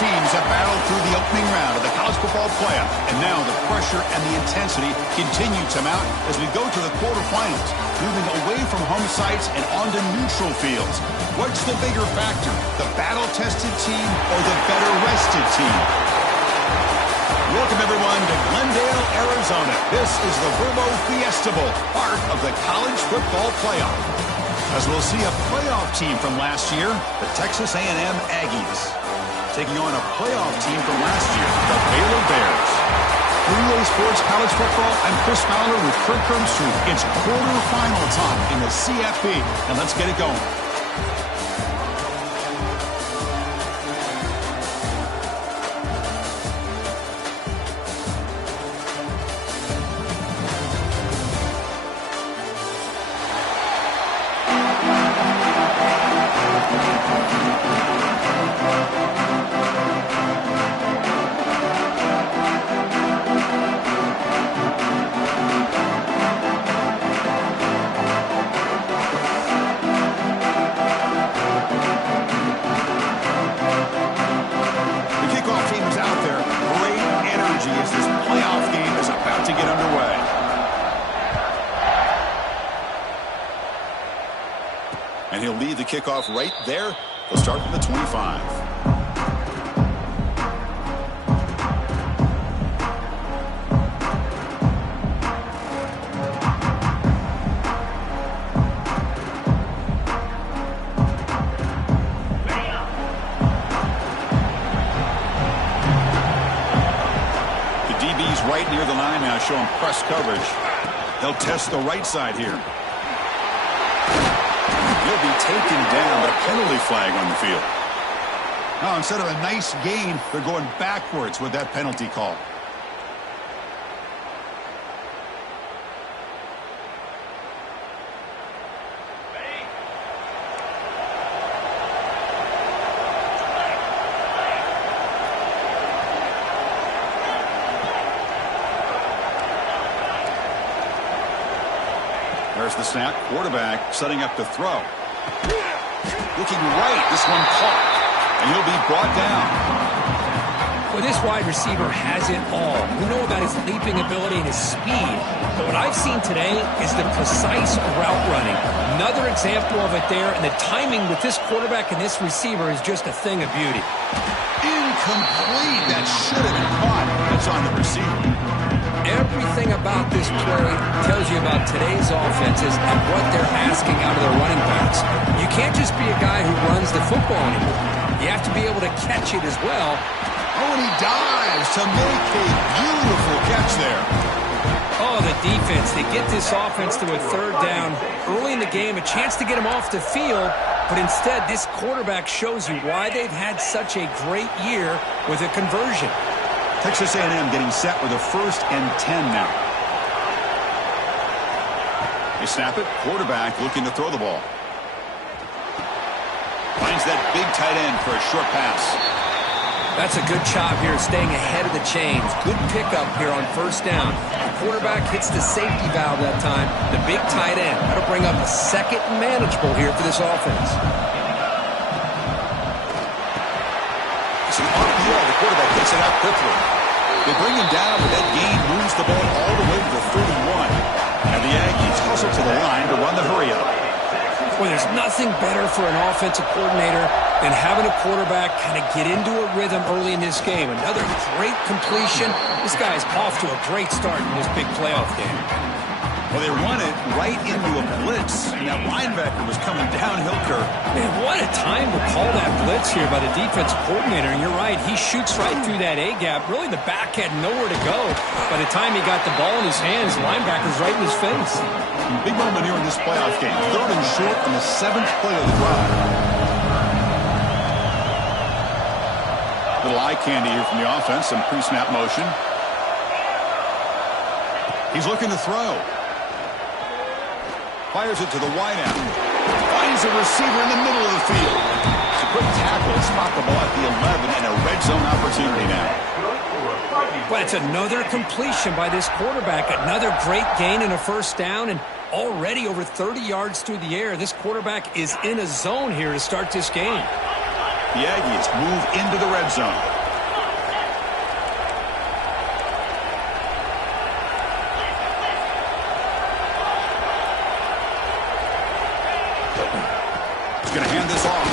teams have battled through the opening round of the college football playoff, and now the pressure and the intensity continue to mount as we go to the quarterfinals, moving away from home sites and onto neutral fields. What's the bigger factor, the battle-tested team or the better-rested team? Welcome, everyone, to Glendale, Arizona. This is the Verbo Fiesta Bowl, part of the college football playoff. As we'll see a playoff team from last year, the Texas A&M Aggies, taking on a playoff team from last year, the Baylor Bears. Relay Sports College Football, I'm Chris Fowler with Kirk Hermstreet. It's quarterfinal time in the CFB, and let's get it going. And he'll lead the kickoff right there. He'll start from the 25. The DB's right near the line now, showing press coverage. They'll test the right side here. He'll be taken down, but a penalty flag on the field. Now, instead of a nice gain, they're going backwards with that penalty call. There's the snap. Quarterback setting up to throw. Looking right. This one caught. And he'll be brought down. Well, this wide receiver has it all. We know about his leaping ability and his speed. But what I've seen today is the precise route running. Another example of it there. And the timing with this quarterback and this receiver is just a thing of beauty. Incomplete. That should have been caught. That's on the receiver. Everything about this play tells you about today's offenses and what they're asking out of their running backs. You can't just be a guy who runs the football anymore. You have to be able to catch it as well. Oh, and he dives to make a beautiful catch there. Oh, the defense. They get this offense to a third down early in the game, a chance to get him off the field, but instead this quarterback shows you why they've had such a great year with a conversion. Texas A&M getting set with a 1st and 10 now. They snap it. Quarterback looking to throw the ball. Finds that big tight end for a short pass. That's a good job here, staying ahead of the chains. Good pickup here on 1st down. The quarterback hits the safety valve that time. The big tight end. That'll bring up a 2nd and manageable here for this offense. Some RPO. The quarterback gets it out quickly. They bring him down, but that gain moves the ball all the way to the 31. And the Aggies hustle to the line to run the hurry-up. Well, there's nothing better for an offensive coordinator than having a quarterback kind of get into a rhythm early in this game. Another great completion. This guy's off to a great start in this big playoff game. Well, they run it right into a blitz, and that linebacker was coming downhill, Kirk. Man, what a time to call that blitz here by the defensive coordinator. And you're right, he shoots right through that A-gap. Really, the back had nowhere to go. By the time he got the ball in his hands, the linebacker's right in his face. Big moment here in this playoff game. 3rd and short on the 7th play of the drive. Little eye candy here from the offense. Some pre-snap motion. He's looking to throw. Fires it to the wideout. Finds a receiver in the middle of the field. It's a quick tackle. Spot the ball at the 11 and a red zone opportunity now. But it's another completion by this quarterback. Another great gain and a 1st down, and already over 30 yards through the air. This quarterback is in a zone here to start this game. The Aggies move into the red zone. He's going to hand this off.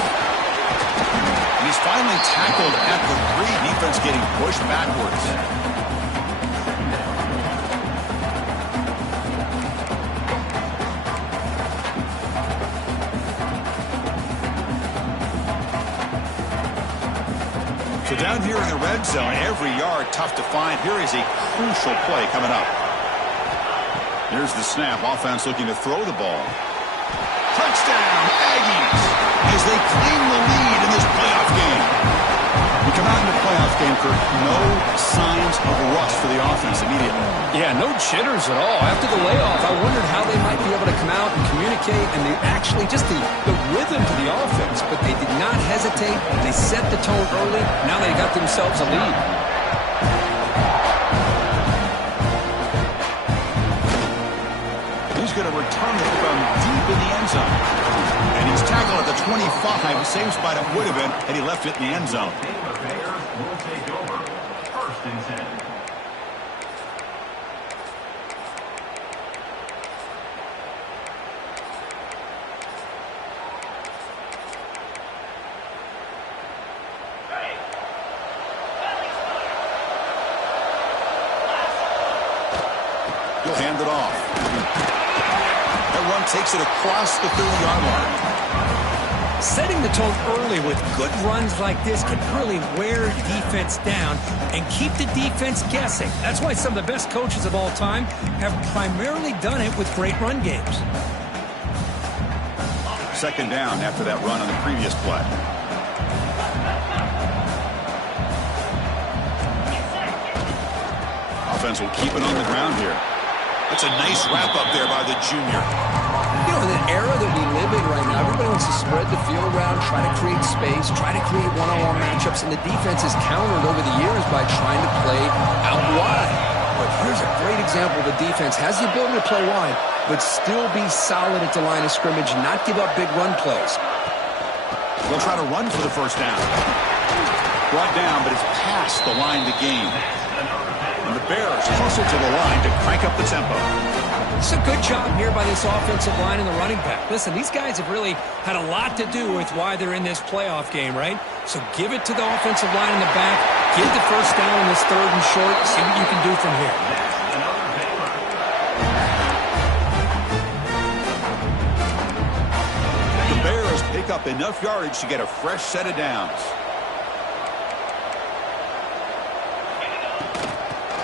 And he's finally tackled at the 3. Defense getting pushed backwards. So down here in the red zone, every yard tough to find. Here is a crucial play coming up. Here's the snap. Offense looking to throw the ball. Touchdown, Aggies, as they claim the lead in this playoff game. We come out in the playoff game, Kirk, no signs of rust for the offense immediately. Yeah, no jitters at all. After the layoff, I wondered how they might be able to come out and communicate, and they actually just the rhythm to the offense. But they did not hesitate. They set the tone early. Now they got themselves a lead. He's going to return it from deep in the end zone. And he's tackled at the 25. Same spot it would have been had he left it in the end zone. Will take over. First and 10. He'll hand it off. That run takes it across the 30-yard line. Setting the tone early with good runs like this can really wear defense down and keep the defense guessing. That's why some of the best coaches of all time have primarily done it with great run games. Second down after that run on the previous play. Offense will keep it on the ground here. That's a nice wrap-up there by the junior. You know, in the era that we live in right now, everybody wants to spread the field around, try to create space, try to create one-on-one matchups, and the defense is countered over the years by trying to play out wide. But here's a great example. The defense has the ability to play wide, but still be solid at the line of scrimmage, not give up big run plays. They'll try to run for the first down. Brought down, but it's past the line to gain. And the Bears hustle to the line to crank up the tempo. It's a good job here by this offensive line and the running back. Listen, these guys have really had a lot to do with why they're in this playoff game, right? So give it to the offensive line in the back. Get the first down in this 3rd and short. See what you can do from here. The Bears pick up enough yardage to get a fresh set of downs.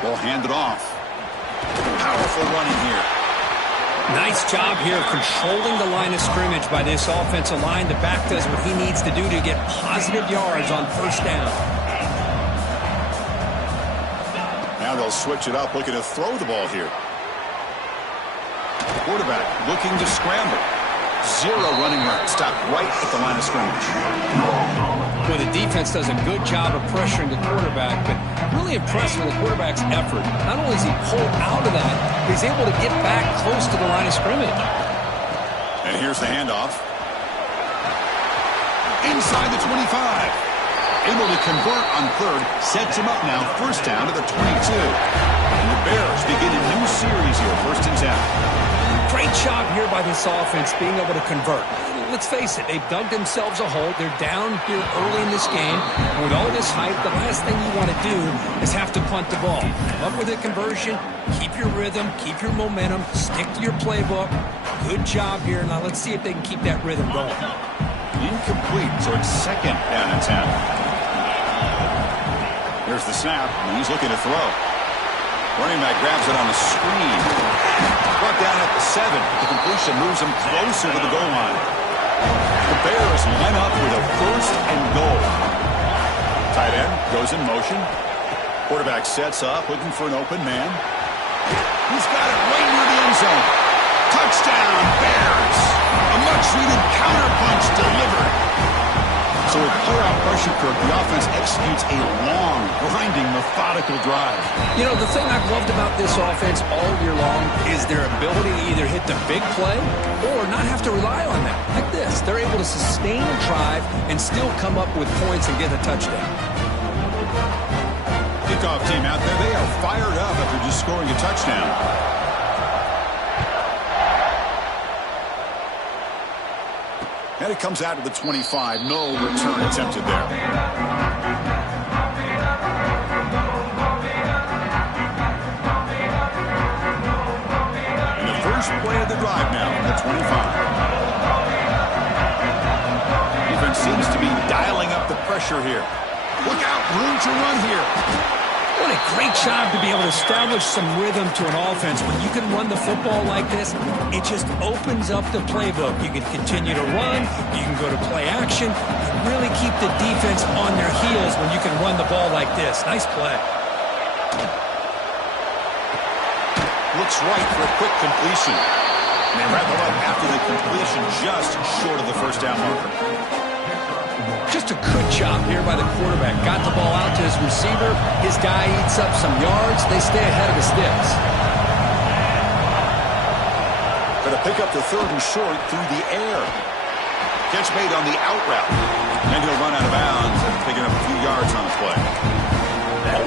They'll hand it off. Powerful running here. Nice job here of controlling the line of scrimmage by this offensive line. The back does what he needs to do to get positive yards on first down. Now they'll switch it up, looking to throw the ball here. Quarterback looking to scramble. 0 running room. Stopped right at the line of scrimmage. Well, the defense does a good job of pressuring the quarterback, but really impressed with the quarterback's effort. Not only is he pulled out of that, but he's able to get back close to the line of scrimmage. And here's the handoff. Inside the 25. Able to convert on 3rd. Sets him up now. First down to the 22. And the Bears begin a new series here. 1st and 10. Great job here by this offense being able to convert. Let's face it, they've dug themselves a hole. They're down here early in this game. And with all this hype, the last thing you want to do is have to punt the ball. Come up with a conversion, keep your rhythm, keep your momentum, stick to your playbook. Good job here. Now let's see if they can keep that rhythm going. Incomplete, so it's 2nd down and 10. Here's the snap, and he's looking to throw. Running back grabs it on a screen. Brought down at the 7. The completion moves him closer to the goal line. The Bears line up with a 1st and goal. Tight end goes in motion. Quarterback sets up, looking for an open man. He's got it right near the end zone. Touchdown, Bears! A much-needed counterpunch delivered. So with playoff pressure, Kirk, the offense executes a long, grinding, methodical drive. You know, the thing I've loved about this offense all year long is their ability to either hit the big play or not have to rely on that. Like this, they're able to sustain a drive and still come up with points and get a touchdown. Kickoff team out there, they are fired up after just scoring a touchdown. And it comes out to the 25. No return attempted there. And the first play of the drive now on the 25. Defense seems to be dialing up the pressure here. Look out, room to run here. What a great job to be able to establish some rhythm to an offense. When you can run the football like this, it just opens up the playbook. You can continue to run. You can go to play action. You really keep the defense on their heels when you can run the ball like this. Nice play. Looks right for a quick completion. And they wrap it up after the completion, just short of the first down marker. Just a good job here by the quarterback. Got the ball out to his receiver. His guy eats up some yards. They stay ahead of the sticks. Going to pick up the third and short through the air. Catch made on the out route. And he'll run out of bounds and picking up a few yards on the play.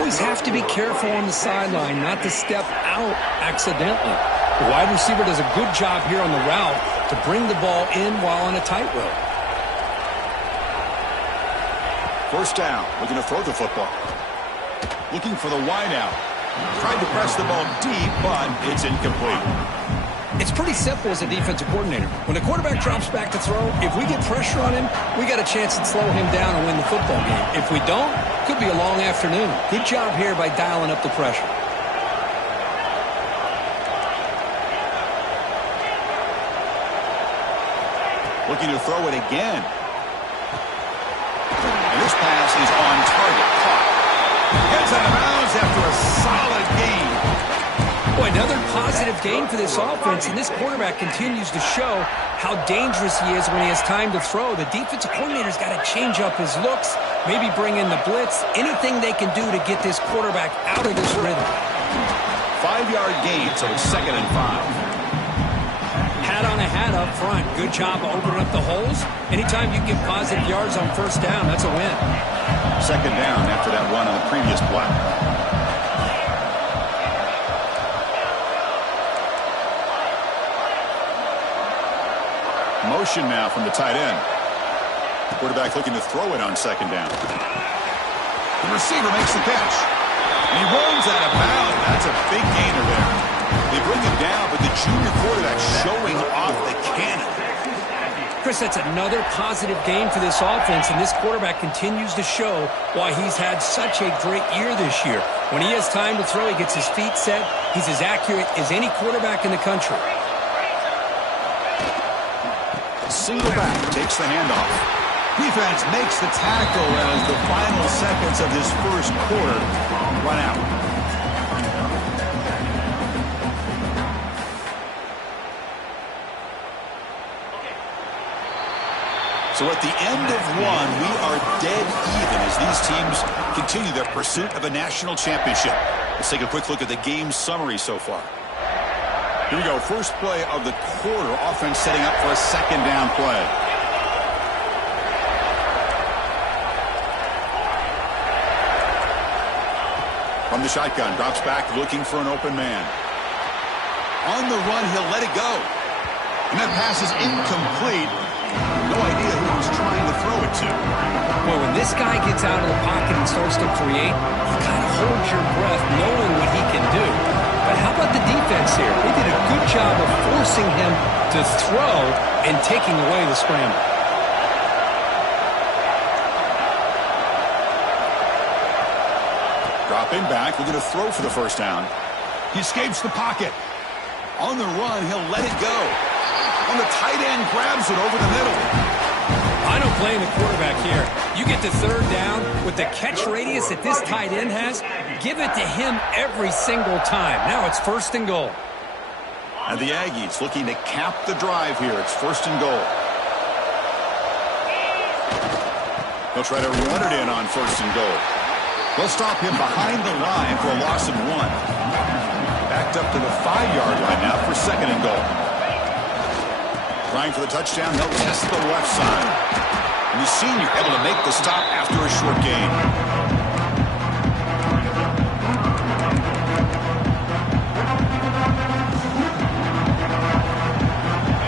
Always have to be careful on the sideline not to step out accidentally. The wide receiver does a good job here on the route to bring the ball in while on a tightrope. First down, looking to throw the football. Looking for the wide out. Tried to press the ball deep, but it's incomplete. It's pretty simple as a defensive coordinator. When the quarterback drops back to throw, if we get pressure on him, we got a chance to slow him down and win the football game. If we don't, could be a long afternoon. Good job here by dialing up the pressure. Looking to throw it again. And this pass is on target. Caught. Gets out of bounds after a solid gain. Boy, another positive gain for this offense, and this quarterback continues to show how dangerous he is when he has time to throw. The defensive coordinator's got to change up his looks, maybe bring in the blitz, anything they can do to get this quarterback out of this rhythm. 5-yard gain, so it's 2nd and 5. Hat on a hat up front. Good job opening up the holes. Anytime you get positive yards on first down, that's a win. 2nd down after that run on the previous play. Motion now from the tight end. Quarterback looking to throw it on 2nd down. The receiver makes the catch. And he runs out of bounds. That's a big gainer there. They bring him down, but the junior quarterback showing off the cannon. Chris, that's another positive game for this offense, and this quarterback continues to show why he's had such a great year this year. When he has time to throw, he gets his feet set. He's as accurate as any quarterback in the country. Single back takes the handoff. Defense makes the tackle as the final seconds of this first quarter run out. So at the end of one, we are dead even as these teams continue their pursuit of a national championship. Let's take a quick look at the game summary so far. Here we go. First play of the quarter. Offense setting up for a 2nd down play. From the shotgun, drops back looking for an open man. On the run, he'll let it go. And that pass is incomplete. No idea who he's trying to throw it to. Boy, when this guy gets out of the pocket and starts to create, you kind of hold your breath knowing what he can do. But how about the defense here? They did a good job of forcing him to throw and taking away the scramble. Dropping back, looking to throw for the first down. He escapes the pocket. On the run, he'll let it go. On the tight end, grabs it over the middle. I don't blame the quarterback here. You get to 3rd down with the catch radius that this tight end has, give it to him every single time. Now it's 1st and goal. And the Aggies looking to cap the drive here. It's 1st and goal. He'll try to run it in on 1st and goal. They'll stop him behind the line for a loss of 1. Backed up to the 5-yard line now for 2nd and goal. Trying for the touchdown, they'll test the left side. And the senior able to make the stop after a short gain.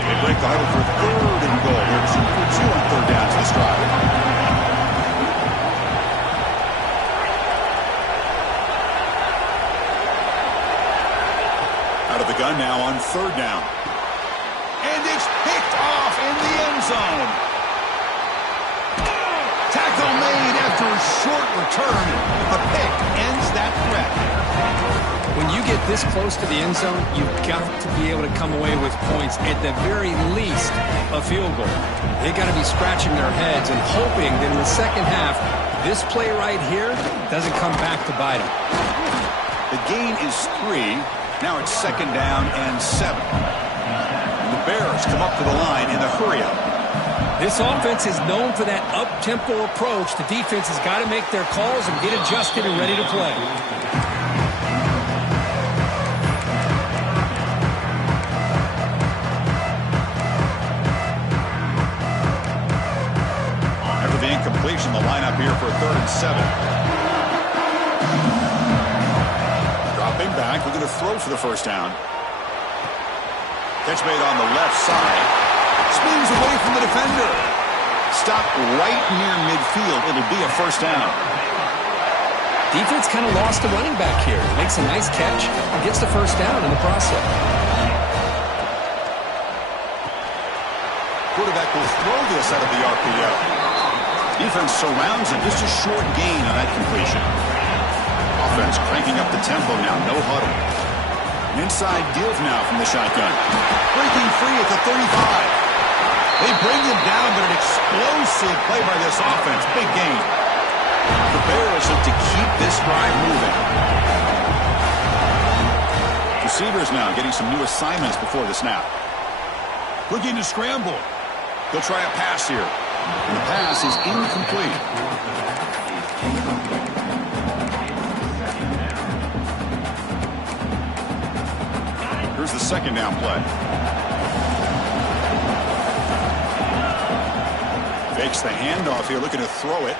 They break the huddle for 3rd and goal. They're 2 for 2 on 3rd downs this drive. Out of the gun now on 3rd down. And it's picked off in the end zone. Tackle made after a short return. The pick ends that threat. When you get this close to the end zone, you've got to be able to come away with points, at the very least a field goal. They got to be scratching their heads and hoping that in the second half, this play right here doesn't come back to bite them. The gain is 3. Now it's 2nd down and 7. And the Bears come up to the line in the hurry-up. This offense is known for that up-tempo approach. The defense has got to make their calls and get adjusted and ready to play. After the incompletion, the lineup here for 3rd and 7. Dropping back, looking to throw for the 1st down. Catch made on the left side. Spins away from the defender. Stop right near midfield. It'll be a 1st down. Defense kind of lost the running back here. Makes a nice catch and gets the 1st down in the process. Quarterback will throw this out of the RPO. Defense surrounds him. Just a short gain on that completion. Offense cranking up the tempo now. No huddle. An inside give now from the shotgun. Breaking free at the 35. They bring him down, but an explosive play by this offense. Big gain. The Bears look to keep this drive moving. Receivers now getting some new assignments before the snap. Looking to scramble. He'll try a pass here. And the pass is incomplete. Here's the 2nd down play. Fakes the handoff here, looking to throw it.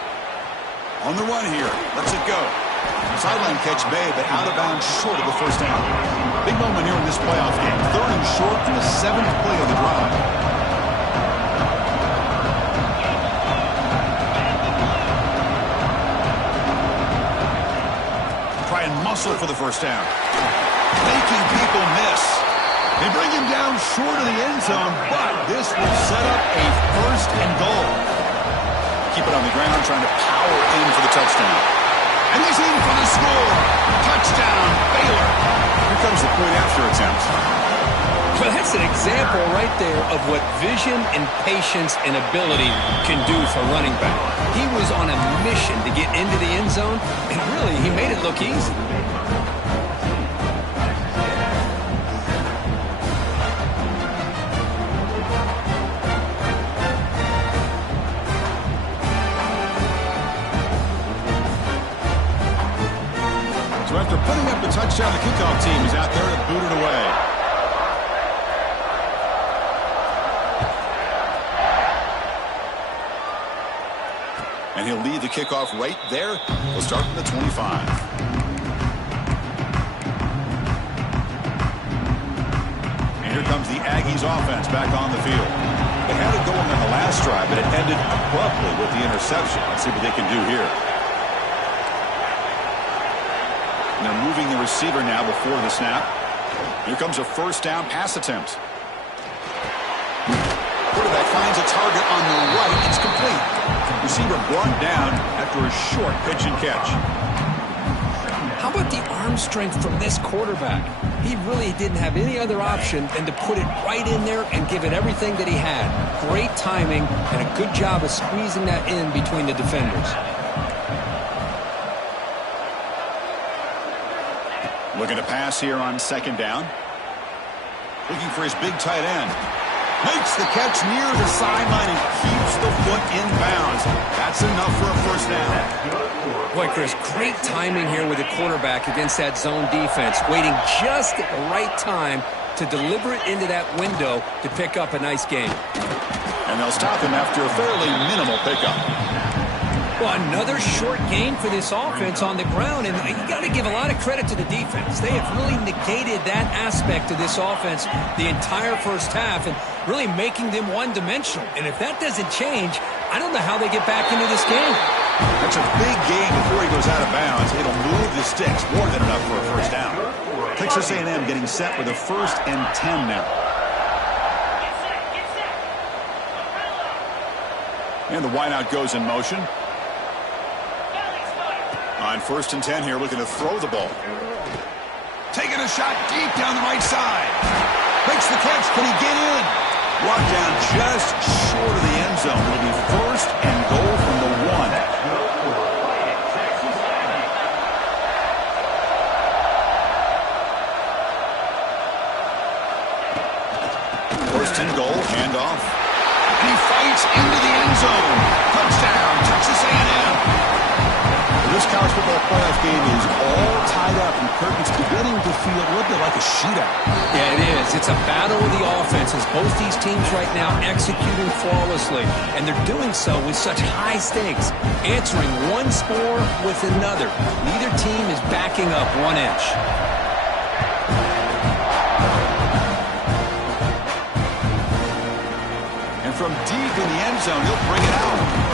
On the run here. Lets it go. Sideline catch made, but out of bounds short of the 1st down. Big moment here in this playoff game. 3rd and short in the 7th play of the drive. Try and muscle for the 1st down. Making people miss. They bring him down short of the end zone, but this will set up a 1st and goal. Keep it on the ground, trying to power in for the touchdown. And he's in for the score. Touchdown, Baylor. Here comes the point after attempt. Well, that's an example right there of what vision and patience and ability can do for running back. He was on a mission to get into the end zone, and really, he made it look easy. So after putting up the touchdown, the kickoff team is out there to boot it away. And he'll lead the kickoff right there. He'll start from the 25. And here comes the Aggies offense back on the field. They had it going on the last drive, but it ended abruptly with the interception. Let's see what they can do here. And they're moving the receiver now before the snap. Here comes a 1st down pass attempt. Quarterback finds a target on the right. It's complete. Receiver brought down after a short pitch and catch. How about the arm strength from this quarterback? He really didn't have any other option than to put it right in there and give it everything that he had. Great timing and a good job of squeezing that in between the defenders. Looking to pass here on 2nd down. Looking for his big tight end. Makes the catch near the sideline and keeps the foot in bounds. That's enough for a first down. Boy, Chris, great timing here with the quarterback against that zone defense, waiting just at the right time to deliver it into that window to pick up a nice gain. And they'll stop him after a fairly minimal pickup. Well, another short gain for this offense on the ground, and you got to give a lot of credit to the defense. They have really negated that aspect of this offense the entire first half and really making them one-dimensional. And if that doesn't change, I don't know how they get back into this game. That's a big gain before he goes out of bounds. It'll move the sticks, more than enough for a first down. Texas A&M getting set with a 1st and 10 now. And the wideout goes in motion. On 1st and 10 here, looking to throw the ball. Taking a shot deep down the right side. Makes the catch. Can he get in? Brought down just short of the end zone. It'll be 1st and goal from the 1. 1st and goal, handoff. And he fights into the end zone. Touchdown, Texas A&M. This college football playoff game is all tied up, and Kirk, it's beginning to feel a little bit like a shootout. Yeah, it is. It's a battle of the offenses. Both these teams right now executing flawlessly, and they're doing so with such high stakes, answering one score with another. Neither team is backing up 1 inch. And from deep in the end zone, he'll bring it out.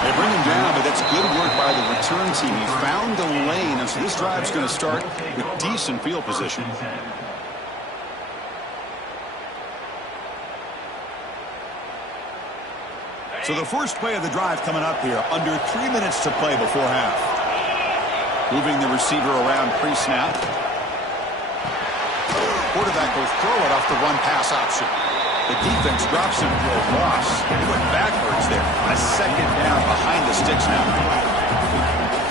They bring him down, but that's good work by the return team. He found the lane, and so this drive's going to start with decent field position. So the first play of the drive coming up here, under 3 minutes to play before half. Moving the receiver around pre-snap. Quarterback will throw it off the run-pass option. The defense drops him for a loss. They went backwards there. A 2nd down behind the sticks now.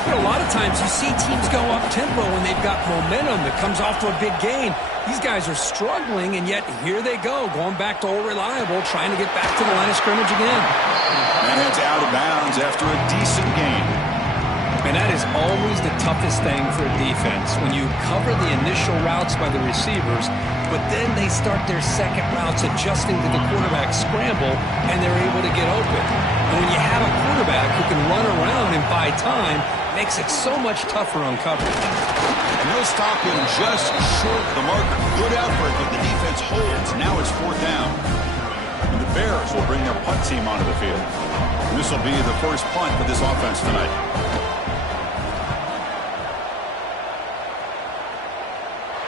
You know, a lot of times you see teams go up-tempo when they've got momentum that comes off to a big gain. These guys are struggling, and yet here they go, going back to old reliable, trying to get back to the line of scrimmage again. And it's out of bounds after a decent gain. And that is always the toughest thing for a defense, when you cover the initial routes by the receivers, but then they start their second routes adjusting to the quarterback scramble, and they're able to get open. And when you have a quarterback who can run around and buy time, it makes it so much tougher on coverage. And they'll stop him just short of the marker. Good effort, but the defense holds. Now it's 4th down. And the Bears will bring their punt team onto the field. And this will be the first punt for this offense tonight.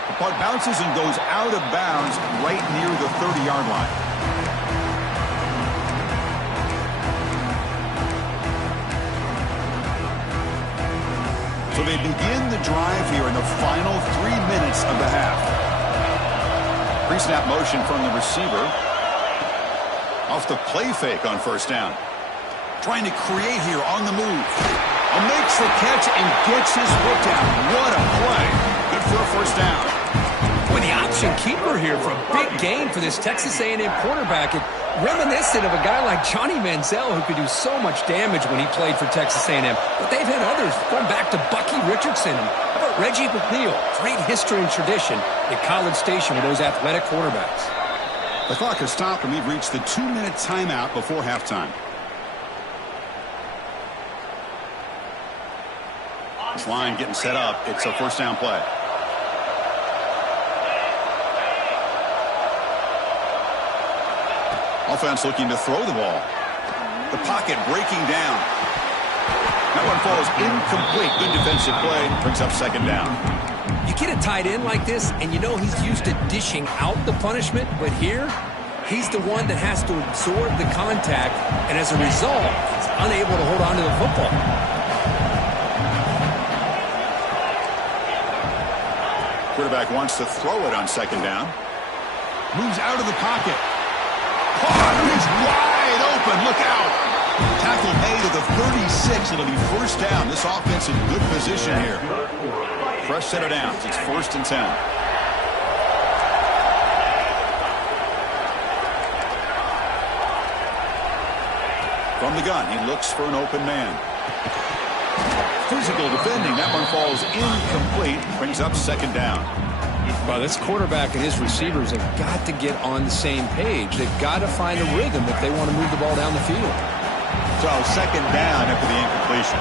The punt bounces and goes out of bounds right near the 30-yard line. So they begin the drive here in the final 3 minutes of the half. Pre-snap motion from the receiver. Off the play fake on 1st down. Trying to create here on the move. And makes the catch and gets his foot down. What a play. Good for a 1st down. Boy, the option keeper here for a big game for this Texas A&M quarterback. It reminiscent of a guy like Johnny Manziel, who could do so much damage when he played for Texas A&M. But they've had others, going back to Bucky Richardson. And how about Reggie McNeil? Great history and tradition at College Station with those athletic quarterbacks. The clock has stopped, and we've reached the 2-minute timeout before halftime. This line getting set up. It's a 1st down play. Offense looking to throw the ball. The pocket breaking down. That one falls incomplete. Good defensive play. Brings up 2nd down. You get a tight end like this, and you know he's used to dishing out the punishment, but here, he's the one that has to absorb the contact, and as a result, he's unable to hold on to the football. Quarterback wants to throw it on 2nd down. Moves out of the pocket. Caught. He's wide open. Look out. Tackle made at the 36. It'll be 1st down. This offense in good position here. Fresh set of downs. It's 1st and 10. From the gun, he looks for an open man. Physical defending. That one falls incomplete. Brings up second down. Well, this quarterback and his receivers have got to get on the same page. They've got to find a rhythm if they want to move the ball down the field. So second down after the incompletion.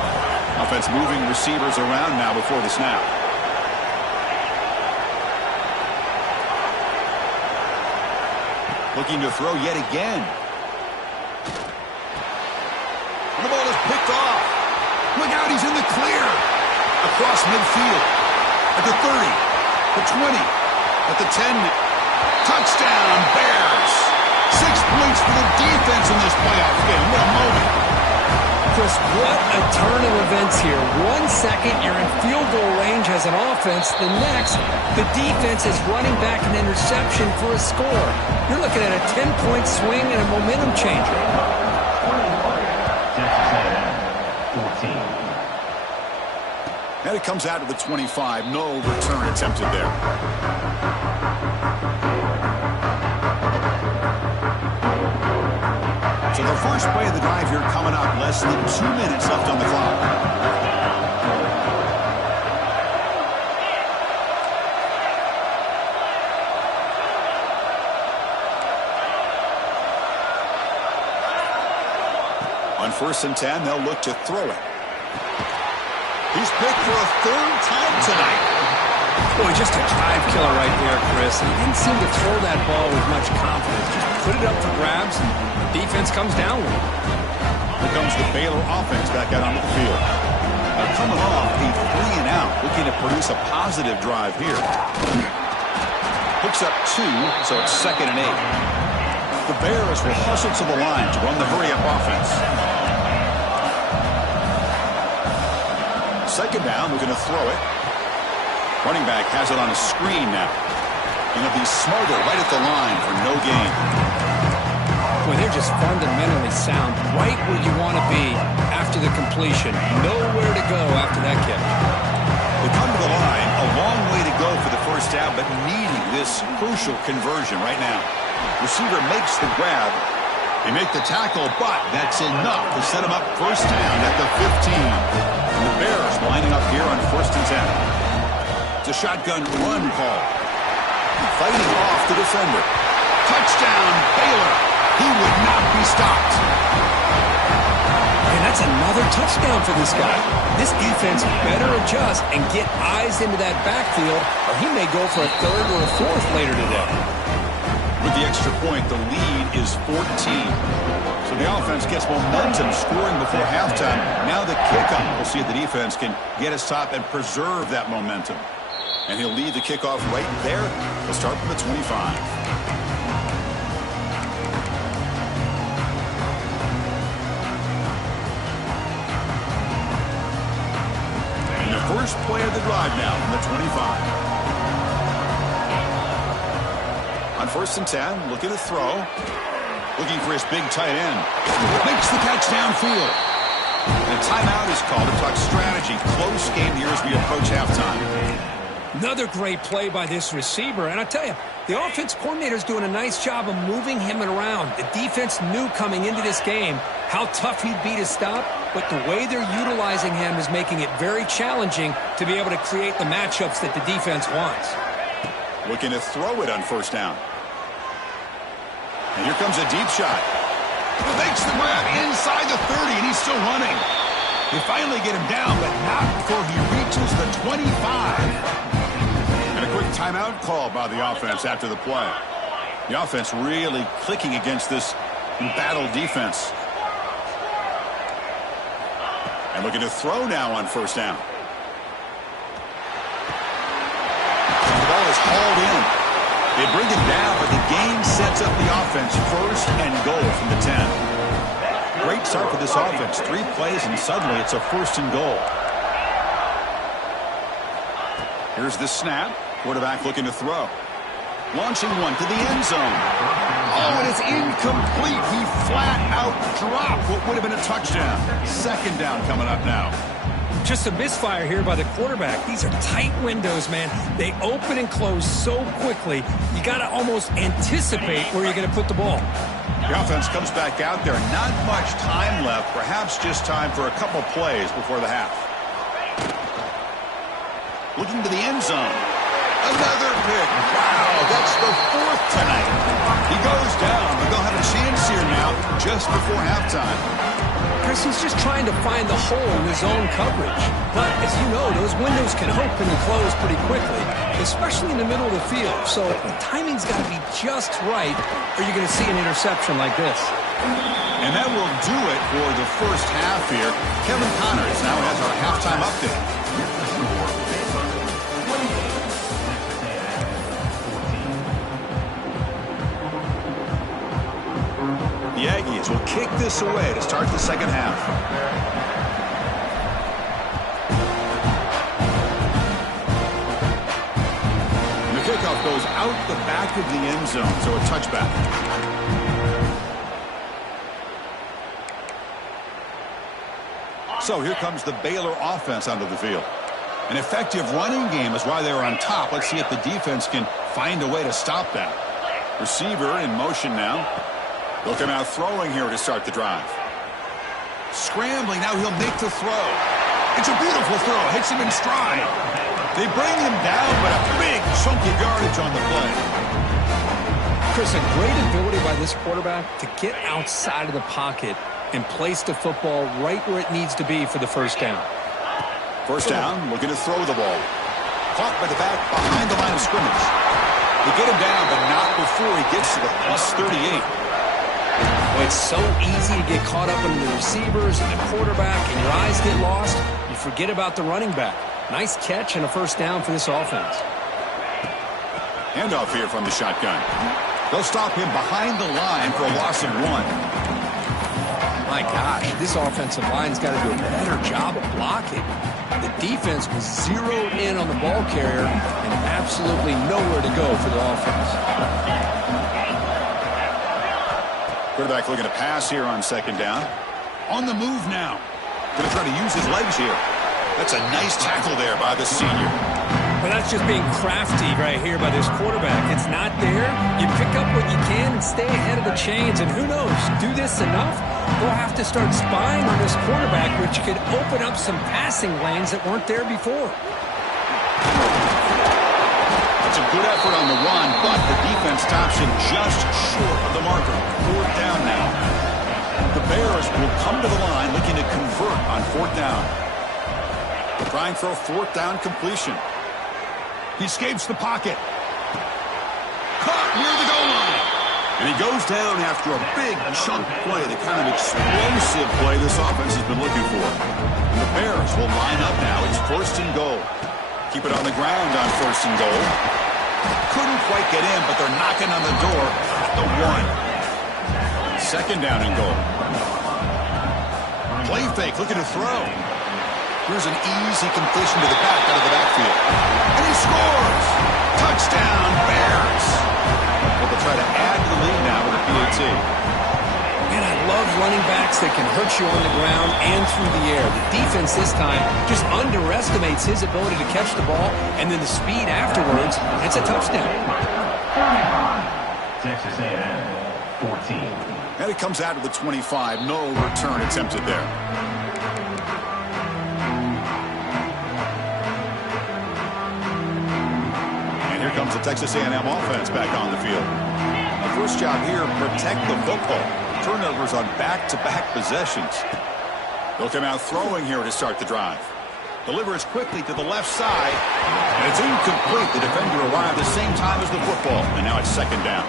Offense moving receivers around now before the snap. Looking to throw yet again. The ball is picked off. Look out, he's in the clear. Across midfield. At the 30. The 20. At the 10. Touchdown, Bears. 6 points for the defense in this playoff game. What a moment. Chris, what a turn of events here. 1 second, you're in field goal range as an offense. The next, the defense is running back an interception for a score. You're looking at a 10-point swing and a momentum changer. And it comes out to the 25. No return attempted there. So the first play of the drive here coming up. Less than 2 minutes left on the clock. On 1st and 10, they'll look to throw it. He's picked for a 3rd time tonight. Boy, just a drive killer right there, Chris. He didn't seem to throw that ball with much confidence. Just put it up for grabs, and the defense comes down with it. Here comes the Baylor offense back out onto the field. Now coming off a 3 and out, looking to produce a positive drive here. Picks up 2, so it's 2nd and 8. The Bears will hustle to the line to run the hurry-up offense. 2nd down, we're going to throw it. Running back has it on a screen now. Going to be smarter right at the line for no gain. Boy, they're just fundamentally sound, right where you want to be after the completion. Nowhere to go after that catch. They come to the line, a long way to go for the first down, but needing this crucial conversion right now. Receiver makes the grab. They make the tackle, but that's enough to set him up first down at the 15. And the Bears lining up here on 1st and 10. It's a shotgun run call. Fighting off the defender. Touchdown, Baylor. He would not be stopped. And that's another touchdown for this guy. This defense better adjust and get eyes into that backfield, or he may go for a 3rd or a 4th later today. With the extra point, the lead is 14. So the offense gets momentum scoring before halftime. Now the kickoff. We'll see if the defense can get his top and preserve that momentum. And he'll lead the kickoff right there. We'll start from the 25. And the first play of the drive now from the 25. On 1st and 10, looking to throw. Looking for his big tight end. Makes the catch downfield. And a timeout is called to talk strategy. Close game here as we approach halftime. Another great play by this receiver. And I tell you, the offense coordinator is doing a nice job of moving him around. The defense knew coming into this game how tough he'd be to stop, but the way they're utilizing him is making it very challenging to be able to create the matchups that the defense wants. Looking to throw it on 1st down. And here comes a deep shot. Makes the grab inside the 30, and he's still running. They finally get him down, but not before he reaches the 25. And a quick timeout call by the offense after the play. The offense really clicking against this embattled defense. And looking to throw now on 1st down. And the ball is hauled in. They bring it down, but the game sets up the offense 1st and goal from the 10. Great start for this offense. 3 plays, and suddenly it's a 1st and goal. Here's the snap. Quarterback looking to throw. Launching one to the end zone. Oh, and it's incomplete. He flat out dropped what would have been a touchdown. 2nd down coming up now. Just a misfire here by the quarterback. These are tight windows, man. They open and close so quickly. You got to almost anticipate where you're going to put the ball. The offense comes back out there. Not much time left. Perhaps just time for a couple plays before the half. Looking to the end zone. Another pick. Wow, that's the 4th tonight. He goes down, but they'll have a chance here now just before halftime. Chris, he's just trying to find the hole in his own coverage. But, as you know, those windows can open and close pretty quickly, especially in the middle of the field. So the timing's got to be just right, or you're going to see an interception like this. And that will do it for the first half here. Kevin Connors now has our halftime update. The Aggies will kick this away to start the second half. And the kickoff goes out the back of the end zone, so a touchback. So here comes the Baylor offense onto the field. An effective running game is why they're on top. Let's see if the defense can find a way to stop that. Receiver in motion now. They'll come out throwing here to start the drive. Scrambling, now he'll make the throw. It's a beautiful throw, hits him in stride. They bring him down, but a big chunk of yardage on the play. Chris, a great ability by this quarterback to get outside of the pocket and place the football right where it needs to be for the first down. First down, looking to throw the ball. Caught by the back behind the line of scrimmage. They get him down, but not before he gets to the +38. Well, it's so easy to get caught up in the receivers and the quarterback, and your eyes get lost. You forget about the running back. Nice catch and a first down for this offense. Handoff here from the shotgun. They'll stop him behind the line for a loss of 1. My gosh, this offensive line's got to do a better job of blocking. The defense was zeroed in on the ball carrier and absolutely nowhere to go for the offense. Quarterback looking to pass here on second down. On the move now. Going to try to use his legs here. That's a nice tackle there by the senior. But that's just being crafty right here by this quarterback. It's not there. You pick up what you can and stay ahead of the chains. And who knows, do this enough, we'll have to start spying on this quarterback, which could open up some passing lanes that weren't there before. It's a good effort on the run, but the defense stops him just short of the marker. 4th down now. The Bears will come to the line looking to convert on 4th down. Trying for a 4th down completion. He escapes the pocket. Caught near the goal line. And he goes down after a big chunk play, the kind of explosive play this offense has been looking for. And the Bears will line up now. It's 1st and goal. Keep it on the ground on 1st and goal. Couldn't quite get in, but they're knocking on the door at the 1. 2nd down and goal. Play fake, looking to throw. Here's an easy completion to the back out of the backfield. And he scores! Touchdown, Bears! They'll try to add to the lead now with a PAT. Man, I love running backs that can hurt you on the ground and through the air. The defense this time just underestimates his ability to catch the ball, and then the speed afterwards, and it's a touchdown. Texas A&M 14. And it comes out of the 25. No return attempted there. And here comes the Texas A&M offense back on the field. The first job here, protect the football. Turnovers on back-to-back possessions. They'll come out throwing here to start the drive. Delivers quickly to the left side. And it's incomplete. The defender arrived the same time as the football. And now it's 2nd down.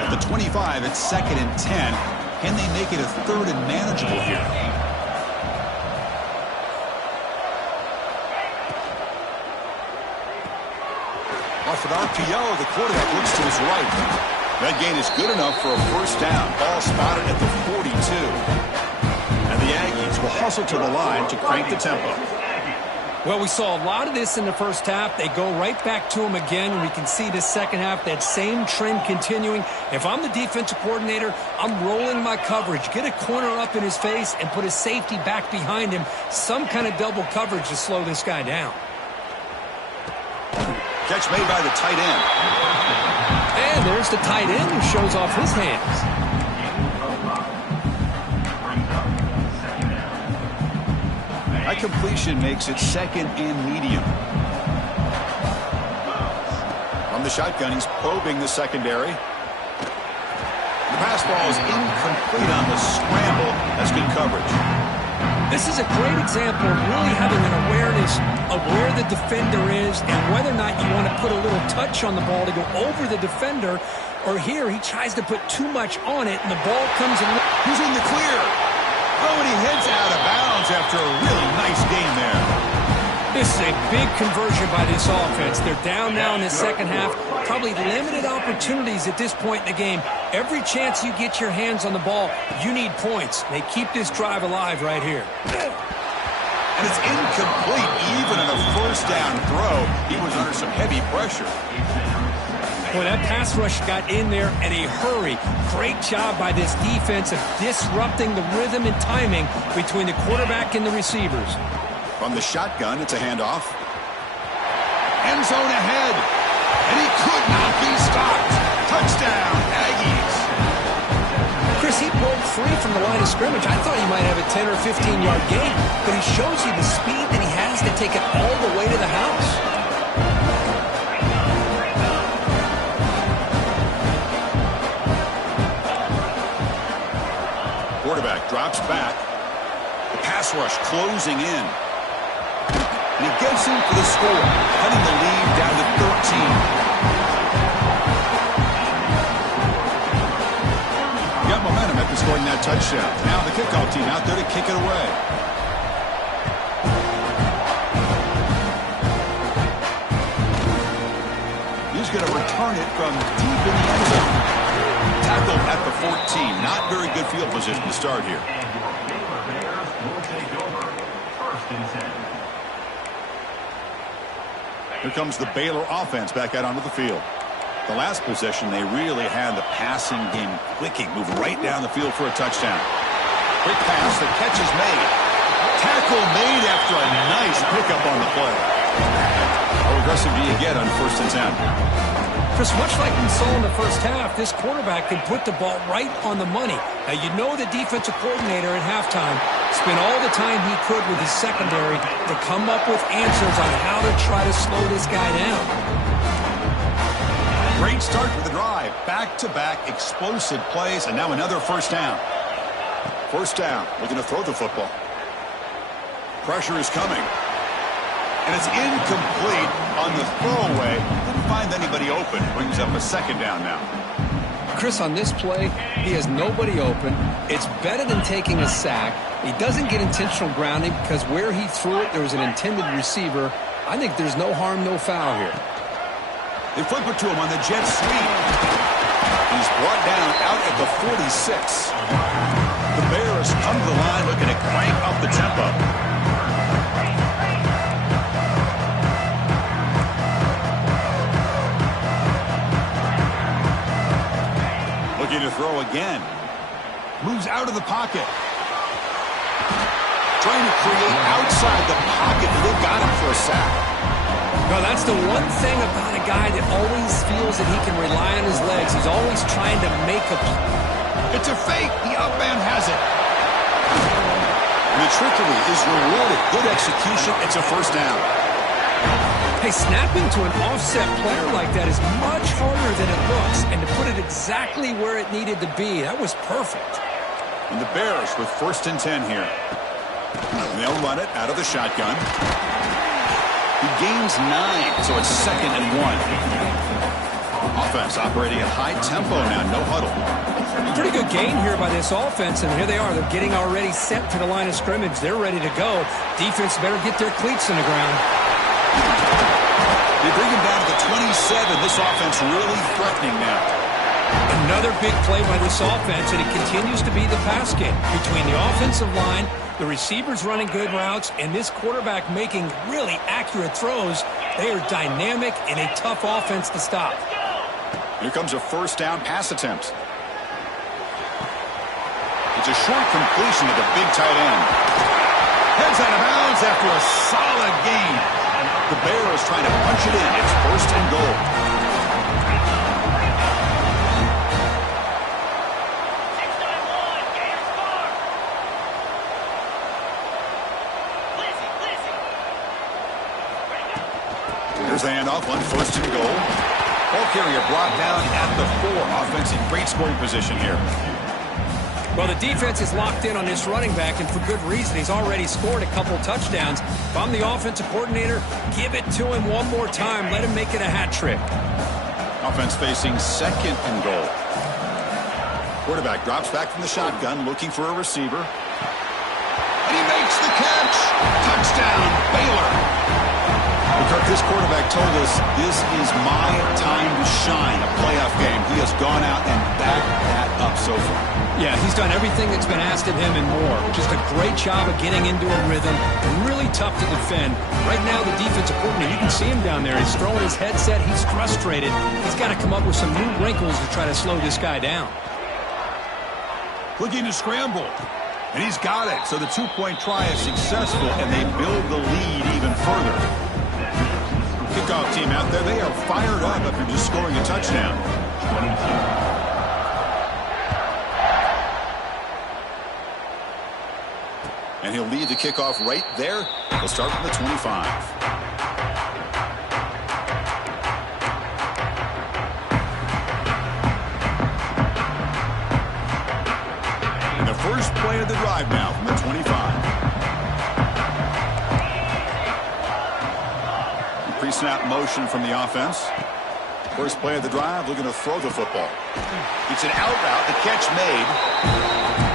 At the 25, it's 2nd and 10. Can they make it a 3rd and manageable here? Off an RPO, the quarterback looks to his right. That gain is good enough for a 1st down. Ball spotted at the 42. And the Aggies will hustle to the line to crank the tempo. Well, we saw a lot of this in the first half. They go right back to him again, and we can see the second half, that same trend continuing. If I'm the defensive coordinator, I'm rolling my coverage. Get a corner up in his face and put his safety back behind him. Some kind of double coverage to slow this guy down. Catch made by the tight end. And And there's the tight end who shows off his hands. That completion makes it second and medium. From the shotgun, he's probing the secondary. The pass ball is incomplete on the scramble. That's good coverage. This is a great example of really having an awareness of where the defender is and whether or not you want to put a little touch on the ball to go over the defender, or here he tries to put too much on it and the ball comes in. He's in the clear. Oh, and he heads out of bounds after a really nice game there. This is a big conversion by this offense. They're down now in the second half. Probably limited opportunities at this point in the game. Every chance you get your hands on the ball, you need points. They keep this drive alive right here. And it's incomplete even on a first down throw. He was under some heavy pressure. Boy, that pass rush got in there in a hurry. Great job by this defense of disrupting the rhythm and timing between the quarterback and the receivers. From the shotgun, it's a handoff. End zone ahead. And he could not be stopped. Touchdown, Aggies. Chris, he broke free from the line of scrimmage. I thought he might have a 10 or 15-yard gain, but he shows you the speed that he has to take it all the way to the house. Quarterback drops back. The pass rush closing in. And he gets in for the score, cutting the lead down to 13. Got momentum after scoring that touchdown. Now the kickoff team out there to kick it away. He's going to return it from deep in the end zone. Tackled at the 14. Not very good field position to start here. Here comes the Baylor offense back out onto the field. The last possession, they really had the passing game clicking, moving right down the field for a touchdown. Quick pass, the catch is made. Tackle made after a nice pickup on the play. How aggressive do you get on 1st and 10? Chris, much like we saw in the first half, this quarterback can put the ball right on the money. Now, you know the defensive coordinator at halftime spent all the time he could with his secondary to come up with answers on how to try to slow this guy down. Great start for the drive. Back-to-back explosive plays, and now another first down. First down, looking to throw the football. Pressure is coming. And it's incomplete on the throwaway. Didn't find anybody open. Brings up a second down now. Chris, on this play, he has nobody open. It's better than taking a sack. He doesn't get intentional grounding because where he threw it, there was an intended receiver. I think there's no harm, no foul here. They flip it to him on the jet sweep. He's brought down out at the 46. The Bears come to the line looking to crank up the tempo. Looking to throw again. Moves out of the pocket. Trying to create outside the pocket, but they've got him for a sack. No, that's the one thing about a guy that always feels that he can rely on his legs. He's always trying to make a play. It's a fake. The up man has it. And the trickery is rewarded. Good execution. It's a first down. Hey, snapping to an offset player like that is much harder than it looks. And to put it exactly where it needed to be, that was perfect. And the Bears with 1st and 10 here. And they'll run it out of the shotgun. He gains 9, so it's 2nd and 1. Offense operating at high tempo now, no huddle. Pretty good game here by this offense, and here they are. They're getting already set to the line of scrimmage. They're ready to go. Defense better get their cleats in the ground. They bring him down to the 27. This offense really threatening now. Another big play by this offense, and it continues to be the pass game. Between the offensive line, the receivers running good routes, and this quarterback making really accurate throws, they are dynamic and a tough offense to stop. Here comes a first down pass attempt. It's a short completion to the big tight end. Heads out of bounds after a solid gain. The Bears trying to punch it in. It's 1st and goal. Here's the handoff on 1st and goal. Ball carrier brought down at the 4. Offense in great scoring position here. Well, the defense is locked in on this running back, and for good reason. He's already scored a couple touchdowns. If I'm the offensive coordinator, give it to him one more time. Let him make it a hat trick. Offense facing 2nd and goal. Quarterback drops back from the shotgun, looking for a receiver. And he makes the catch. Touchdown, Baylor. Kirk, this quarterback told us this is my time to shine, a playoff game. He has gone out and backed that up so far. Yeah, he's done everything that's been asked of him and more. Just a great job of getting into a rhythm. Really tough to defend. Right now, the defensive coordinator, you can see him down there. He's throwing his headset. He's frustrated. He's got to come up with some new wrinkles to try to slow this guy down. Looking to scramble. And he's got it. So the 2-point try is successful, and they build the lead even further. Kickoff team out there, they are fired up after just scoring a touchdown. And he'll lead the kickoff right there. He'll start from the 25. And the first play of the drive now from the 25. Pre-snap motion from the offense. First play of the drive, looking to throw the football. It's an out route, the catch made.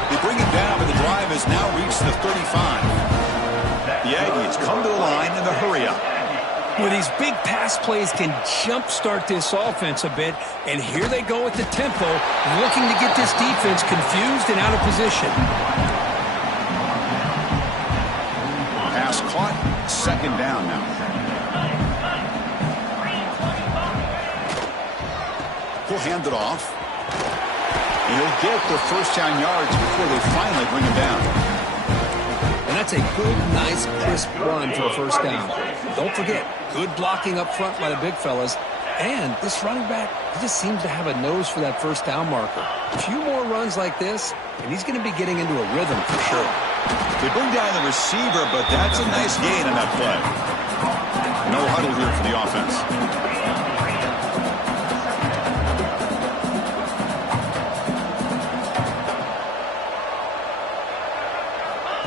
They bring it down, but the drive has now reached the 35. The Aggies come to the line in the hurry up. Well, these big pass plays can jumpstart this offense a bit, and here they go with the tempo, looking to get this defense confused and out of position. Pass caught, 2nd down now. He'll hand it off. And he'll get the first down yards before they finally bring him down. And that's a good, nice, crisp run for a first down. Don't forget, good blocking up front by the big fellas. And this running back, he just seems to have a nose for that first down marker. A few more runs like this, and he's going to be getting into a rhythm for sure. They bring down the receiver, but that's a nice gain on that play. No huddle here for the offense.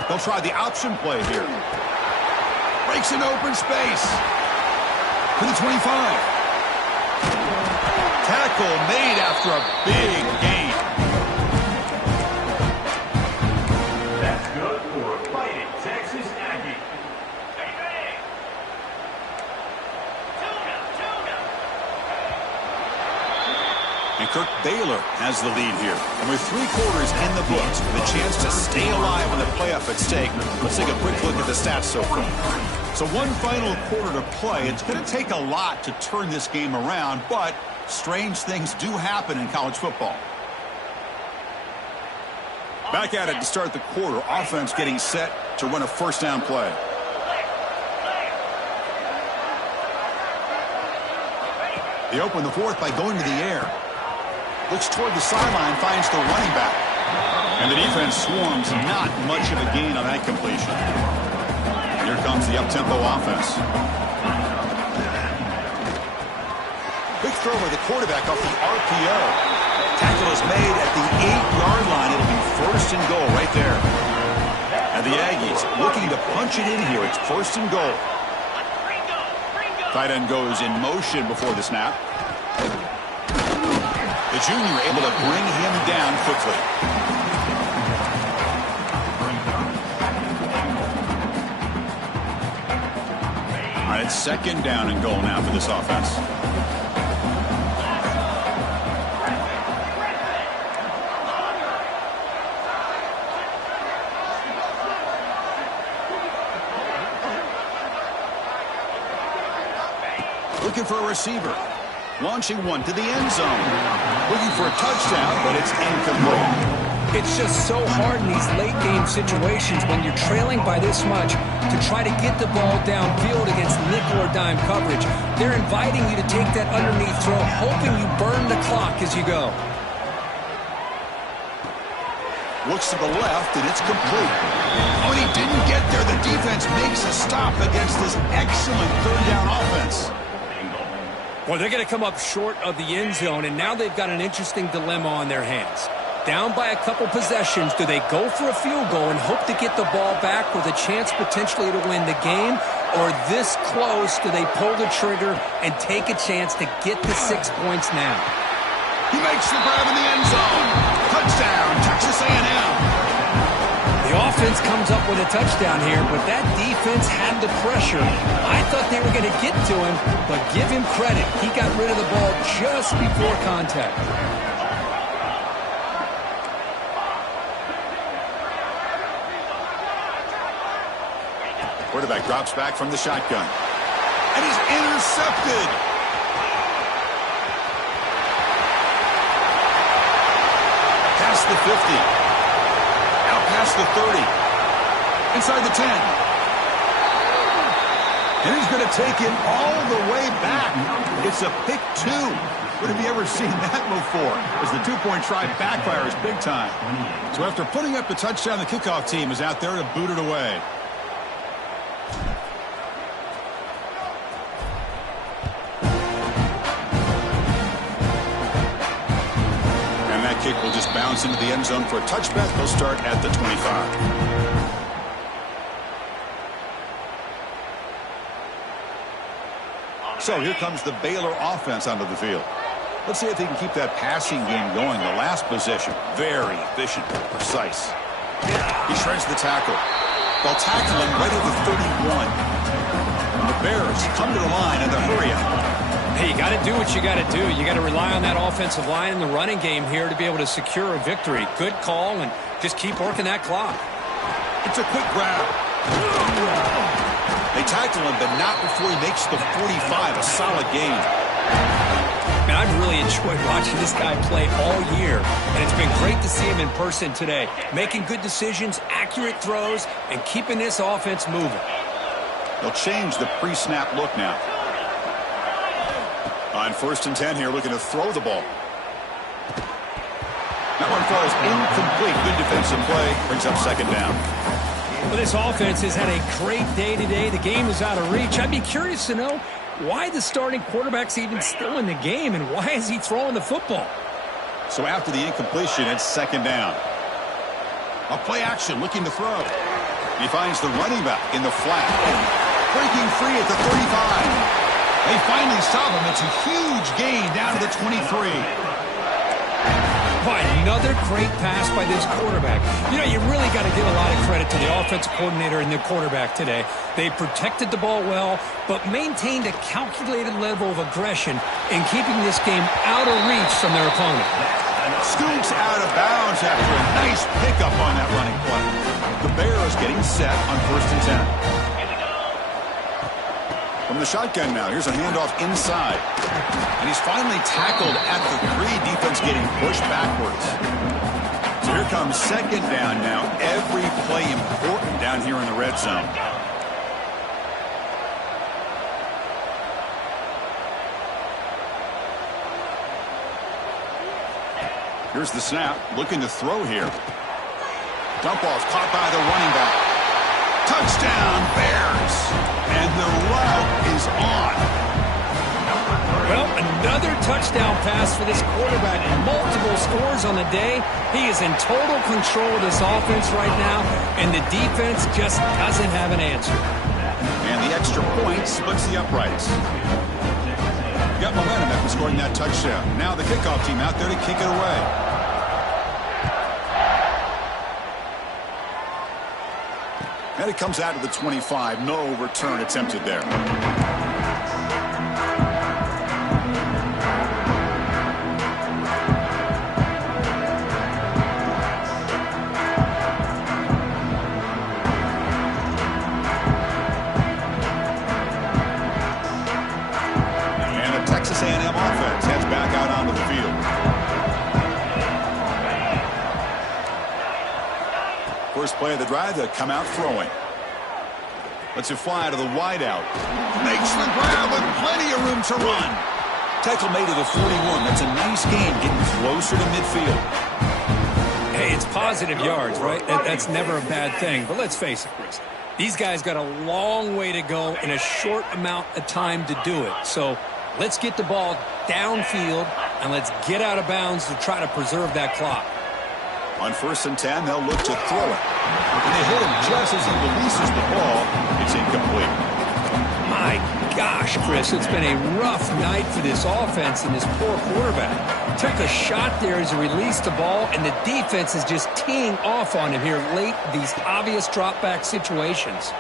They'll try the option play here. Breaks an open space. To the 25. Tackle made after a big gain. That's good for a fighting Texas Aggie. And Kirk Baylor has the lead here. And with 3 quarters in the books, with a chance to stay alive with a playoff at stake, let's take a quick look at the stats so far. So one final quarter to play. It's going to take a lot to turn this game around, but strange things do happen in college football. Back at it to start the quarter. Offense getting set to run a first down play. They open the 4th by going to the air. Looks toward the sideline, finds the running back. And the defense swarms, not much of a gain on that completion. Here comes the up-tempo offense. Quick throw by the quarterback off the RPO. Tackle is made at the 8-yard line. It'll be 1st and goal right there. And the Aggies looking to punch it in here. It's 1st and goal. Tight end goes in motion before the snap. The junior able to bring him down quickly. All right, it's 2nd down and goal now for this offense. Looking for a receiver. Launching one to the end zone. Looking for a touchdown, but it's incomplete. It's just so hard in these late-game situations when you're trailing by this much to try to get the ball downfield against nickel or dime coverage. They're inviting you to take that underneath throw, hoping you burn the clock as you go. Looks to the left, and it's complete. Oh, and he didn't get there. The defense makes a stop against this excellent 3rd down offense. Well, they're going to come up short of the end zone, and now they've got an interesting dilemma on their hands. Down by a couple possessions, do they go for a field goal and hope to get the ball back with a chance potentially to win the game? Or this close, do they pull the trigger and take a chance to get to 6 points now? He makes the grab in the end zone. Touchdown, Texas A&M. The offense comes up with a touchdown here, but that defense had the pressure. I thought they were going to get to him, but give him credit. He got rid of the ball just before contact. Quarterback drops back from the shotgun. And he's intercepted. Past the 50. Out past the 30. Inside the 10. And he's going to take it all the way back. It's a pick 2. When have you ever seen that before? As the two-point try backfires big time. So after putting up the touchdown, the kickoff team is out there to boot it away. Kick will just bounce into the end zone for a touchback. They'll start at the 25. So here comes the Baylor offense onto the field. Let's see if they can keep that passing game going. The last possession, very efficient, precise. He shreds the tackle. They'll tackle him right at the 31. And the Bears come to the line in the hurry up. Hey, you got to do what you got to do. You got to rely on that offensive line in the running game here to be able to secure a victory. Good call, and just keep working that clock. It's a quick grab. They tackle him, but not before he makes the 45. A solid game. Man, I've really enjoyed watching this guy play all year, and it's been great to see him in person today. Making good decisions, accurate throws, and keeping this offense moving. They'll change the pre-snap look now. On 1st and 10 here, looking to throw the ball. That one falls incomplete. Good defensive play. Brings up 2nd down. Well, this offense has had a great day today. The game is out of reach. I'd be curious to know why the starting quarterback's even still in the game, and why is he throwing the football? So after the incompletion, it's 2nd down. A play action, looking to throw. He finds the running back in the flat. Breaking free at the 35. They finally stop him. It's a huge gain down to the 23. Boy, another great pass by this quarterback. You know, you really got to give a lot of credit to the offensive coordinator and the quarterback today. They protected the ball well, but maintained a calculated level of aggression in keeping this game out of reach from their opponent. Scoots out of bounds after a nice pickup on that running play. The Bears getting set on 1st and 10. From the shotgun now, here's a handoff inside. And he's finally tackled at the 3. Defense getting pushed backwards. So here comes 2nd down now. Every play important down here in the red zone. Here's the snap. Looking to throw here. Dump off caught by the running back. Touchdown, Bears. And the route is on. Well, another touchdown pass for this quarterback. Multiple scores on the day. He is in total control of this offense right now, and the defense just doesn't have an answer. And the extra point splits the uprights. Got momentum after scoring that touchdown. Now the kickoff team out there to kick it away. And it comes out to the 25. No return attempted there. And the Texas A&M offense heads back out onto the field. First play of the drive, they'll come out throwing. Lets it fly to the wideout. Makes the grab with plenty of room to run. Tackle made to the 41. That's a nice gain, getting closer to midfield. Hey, it's positive yards, right? That's never a bad thing. But let's face it, Chris. These guys got a long way to go in a short amount of time to do it. So Let's get the ball downfield, and let's get out of bounds to try to preserve that clock. On 1st and 10, they'll look to throw it. And they hit him just as he releases the ball. It's incomplete. My gosh, Chris, it's been a rough night for this offense and this poor quarterback. Took a shot there as he released the ball, and the defense is just teeing off on him here late, these obvious drop-back situations.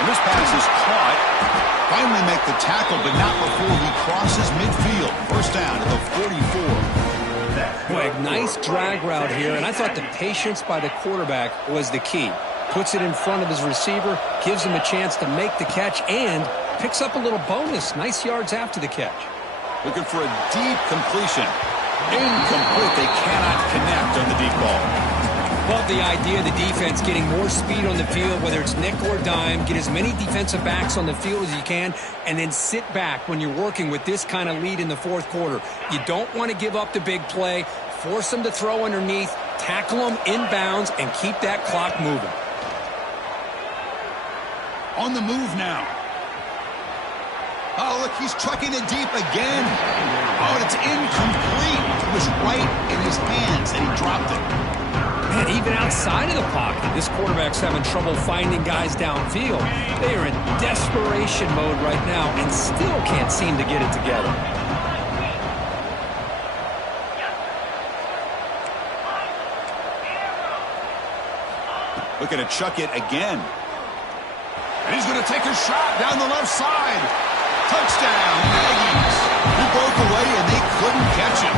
And this pass is caught. Finally make the tackle, but not before he crosses midfield. First down at the 44. Boy, a nice drag route here, and I thought the patience by the quarterback was the key. Puts it in front of his receiver, gives him a chance to make the catch, and picks up a little bonus. Nice yards after the catch. Looking for a deep completion. Incomplete. They cannot connect on the deep ball. Love the idea of the defense getting more speed on the field, whether it's nickel or dime. Get as many defensive backs on the field as you can, and then sit back when you're working with this kind of lead in the fourth quarter. You don't want to give up the big play. Force them to throw underneath, tackle them inbounds, and keep that clock moving. On the move now. Oh, look, he's chucking it deep again. Oh, and it's incomplete. It was right in his hands, and he dropped it. Man, even outside of the pocket, this quarterback's having trouble finding guys downfield. They are in desperation mode right now and still can't seem to get it together. Looking to chuck it again. And he's going to take a shot down the left side. Touchdown, Aggies. He broke away, and they couldn't catch him.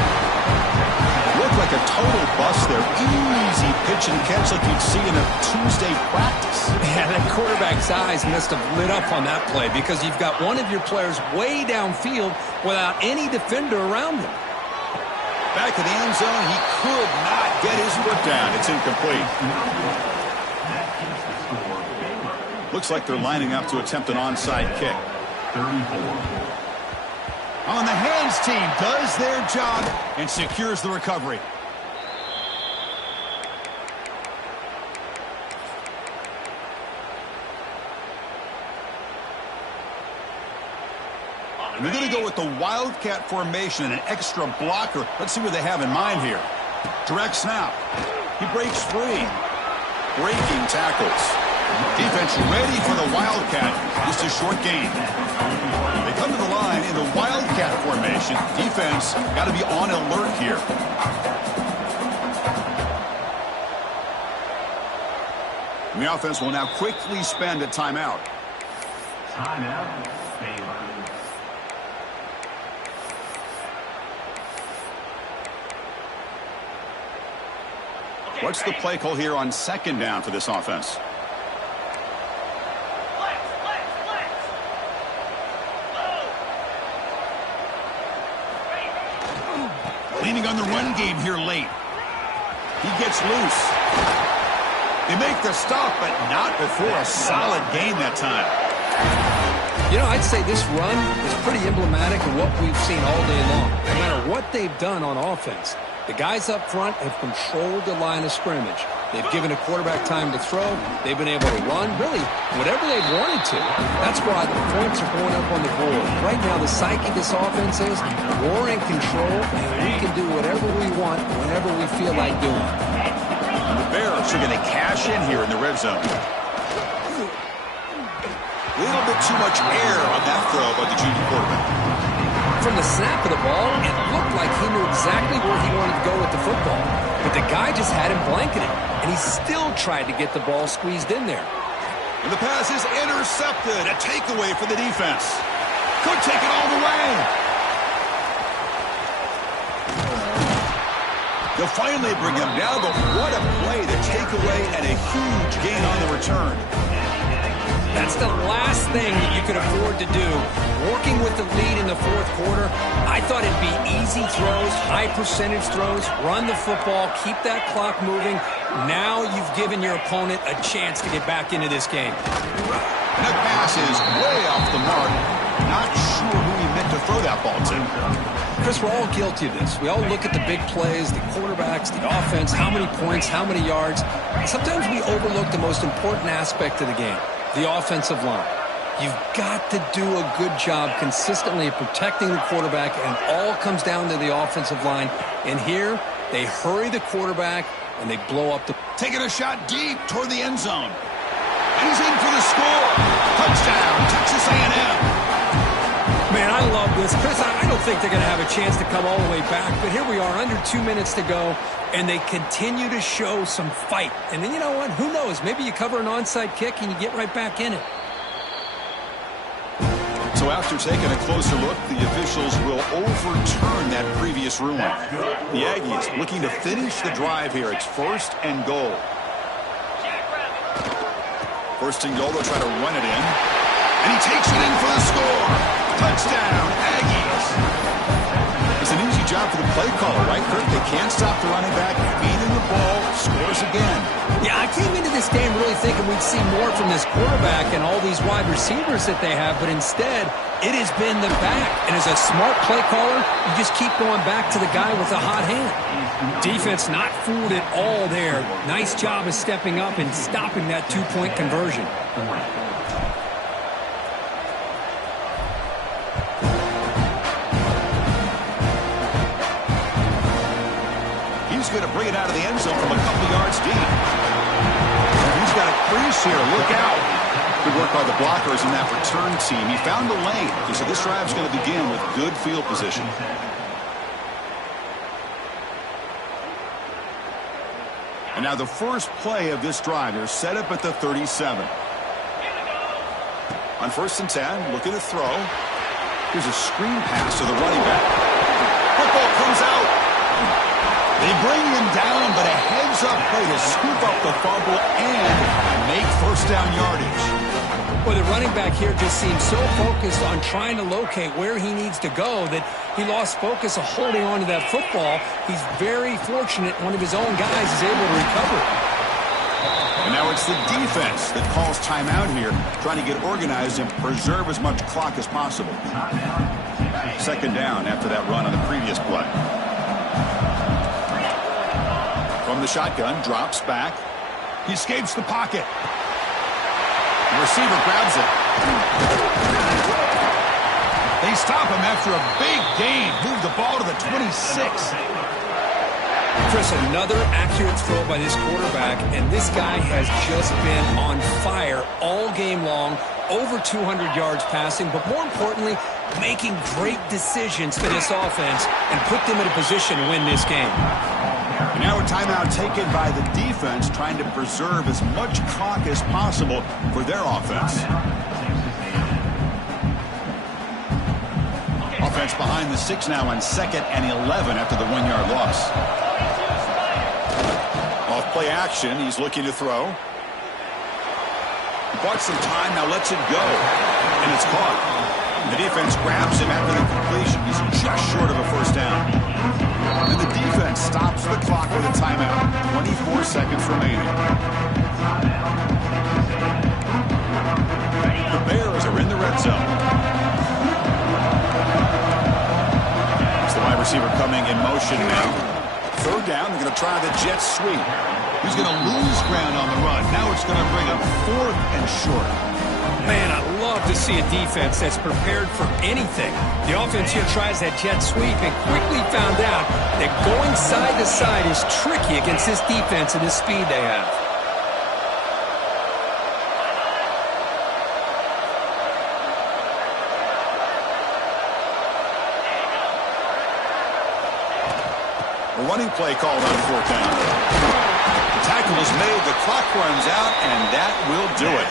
Looked like a total bust there. Easy pitch and catch like you'd see in a Tuesday practice. Yeah, that quarterback's eyes must have lit up on that play because you've got one of your players way downfield without any defender around him. Back in the end zone, he could not get his foot down. It's incomplete. Looks like they're lining up to attempt an onside kick. 34. On the hands team does their job and secures the recovery. And they're going to go with the Wildcat formation and an extra blocker. Let's see what they have in mind here. Direct snap. He breaks free. Breaking tackles. Defense ready for the Wildcat. Just a short gain. They come to the line in the Wildcat formation. Defense got to be on alert here. And the offense will now quickly spend a timeout. Timeout, Baylor. What's the play call here on second down for this offense? Leaning on the run game here late. He gets loose. They make the stop, but not before a solid gain that time. You know, I'd say this run is pretty emblematic of what we've seen all day long. No matter what they've done on offense, the guys up front have controlled the line of scrimmage. They've given a quarterback time to throw. They've been able to run, really, whatever they've wanted to. That's why the points are going up on the board. Right now, the psyche of this offense is we're in control, and we can do whatever we want whenever we feel like doing it. And the Bears are going to cash in here in the red zone. A little bit too much air on that throw by the junior quarterback. From the snap of the ball, it looked like he knew exactly where he wanted to go with the football. But the guy just had him blanketed, and he still tried to get the ball squeezed in there. And the pass is intercepted. A takeaway for the defense. Could take it all the way. They'll finally bring him down, but what a play. The takeaway and a huge gain on the return. That's the last thing that you could afford to do. Working with the lead in the fourth quarter, I thought it'd be easy throws, high percentage throws, run the football, keep that clock moving. Now you've given your opponent a chance to get back into this game. And that pass is way off the mark. Not sure who he meant to throw that ball to. Chris, we're all guilty of this. We all look at the big plays, the quarterbacks, the offense, how many points, how many yards. Sometimes we overlook the most important aspect of the game. The offensive line. You've got to do a good job consistently of protecting the quarterback, and all comes down to the offensive line. And here, they hurry the quarterback, and they blow up the... Taking a shot deep toward the end zone. And he's in for the score. Touchdown, Texas A&M. Man, I love this. Chris, I don't think they're going to have a chance to come all the way back, but here we are, under 2 minutes to go, and they continue to show some fight. And then you know what? Who knows? Maybe you cover an onside kick and you get right back in it. So after taking a closer look, the officials will overturn that previous ruling. The Aggies looking to finish the drive here. It's 1st and goal. 1st and goal, they'll try to run it in. And he takes it in for the score. Touchdown, Aggies. It's an easy job for the play caller, right, Kirk? They can't stop the running back, feeding the ball, scores again. Yeah, I came into this game really thinking we'd see more from this quarterback and all these wide receivers that they have, but instead, it has been the back. And as a smart play caller, you just keep going back to the guy with the hot hand. Defense not fooled at all there. Nice job of stepping up and stopping that 2-point conversion. Going to bring it out of the end zone from a couple yards deep. And he's got a crease here. Look out. Good work by the blockers in that return team. He found a lane. So this drive's going to begin with good field position. And now the first play of this drive. They're set up at the 37. On 1st and 10, looking to throw. Here's a screen pass to the running back. Football comes out. They bring him down, but a heads-up play to scoop up the fumble and make 1st down yardage. Well, the running back here just seems so focused on trying to locate where he needs to go that he lost focus of holding on to that football. He's very fortunate one of his own guys is able to recover it. And now it's the defense that calls timeout here, trying to get organized and preserve as much clock as possible. 2nd down after that run on the previous play. From the shotgun, drops back. He escapes the pocket. The receiver grabs it. They stop him after a big gain. Move the ball to the 26. Chris, another accurate throw by this quarterback, and this guy has just been on fire all game long. Over 200 yards passing, but more importantly, making great decisions for this offense and put them in a position to win this game. And now a timeout taken by the defense, trying to preserve as much clock as possible for their offense. Offense behind the 6 now on 2nd and 11 after the 1-yard loss. Off play action, he's looking to throw. He bought some time, now lets it go. And it's caught. The defense grabs him after the completion. He's just short of a 1st down. And the defense stops the clock with a timeout. 24 seconds remaining. The Bears are in the red zone. It's the wide receiver coming in motion now. 3rd down, they're going to try the jet sweep. He's going to lose ground on the run. Now it's going to bring up 4th and short. Man, I love to see a defense that's prepared for anything. The offense here tries that jet sweep and quickly found out that going side to side is tricky against this defense and the speed they have. A running play called on 4th down. The tackle is made, the clock runs out, and that will do it.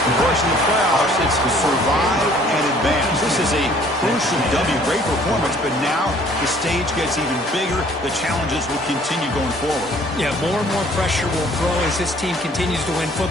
Of course, in the playoffs, it's to survive and advance. This is a crucial W. Great performance, but now the stage gets even bigger. The challenges will continue going forward. Yeah, more and more pressure will grow as this team continues to win football.